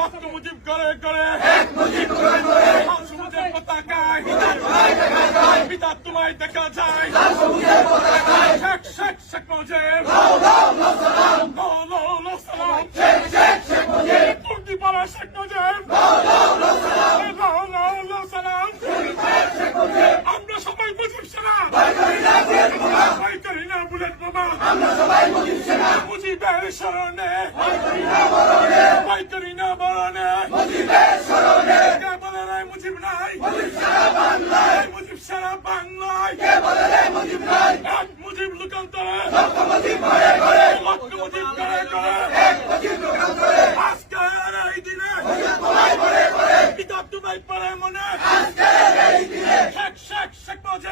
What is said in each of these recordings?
রক্ত মুজিব করে করে সবুজের পতাকায় পিতা তোমায় দেখা যায় শেখ শেখ শেখ মুজিব তুর্কি পাড়া শেখ মুজিব আমরা সবাই মুজিব সেনা ভয় করি না বুলেট বোমা মুজিবের স্মরণে ভয় করি না মরণে কে বলে রে মুজিব নাই মুজিব সারা বাংলায় এক মুজিব লোকান্তরে লক্ষ মুজিব করে করে আজকের এই দিনে পিতা তোমায় পড়ে মনে শেখ শেখ শেখ মুজিব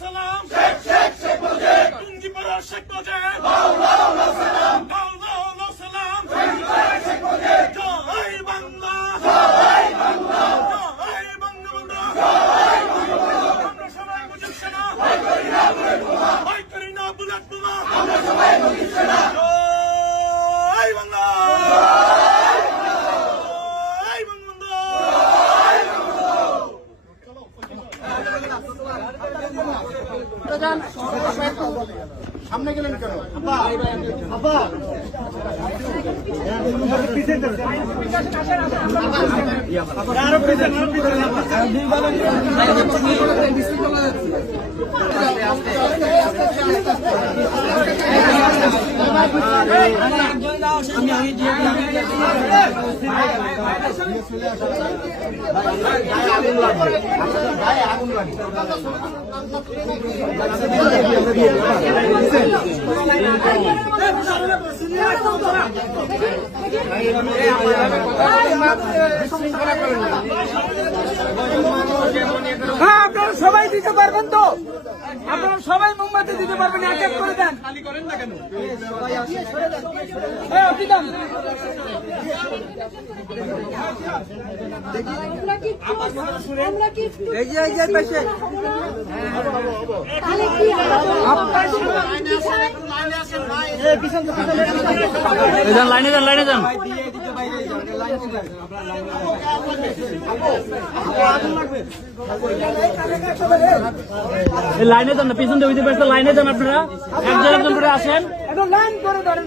সালাম টুঙ্গি পাড়া শেখ মুজিব সালাম জয় বাংলা জয় বঙ্গবন্ধু আমরা সবাই মুজিব সেনা ভয় করি না বুলেট বোমা জয় বাংলা জয় বঙ্গবন্ধু সামনে গেলেন কেন আপা হ্যাঁ, আপনারা সবাই দিতে পারবেন তো? আপনারা সবাই মোমবাতি দিতে পারবেন? এক এক করে দেন। খালি করেন না কেন? হ্যাঁ, আপনি দেন। লাইনে যান লাইনে যান না, পিছন দিয়ে লাইনে যান, আপনারা একজন একজন করে আসেন। লাইন করে ধরেন।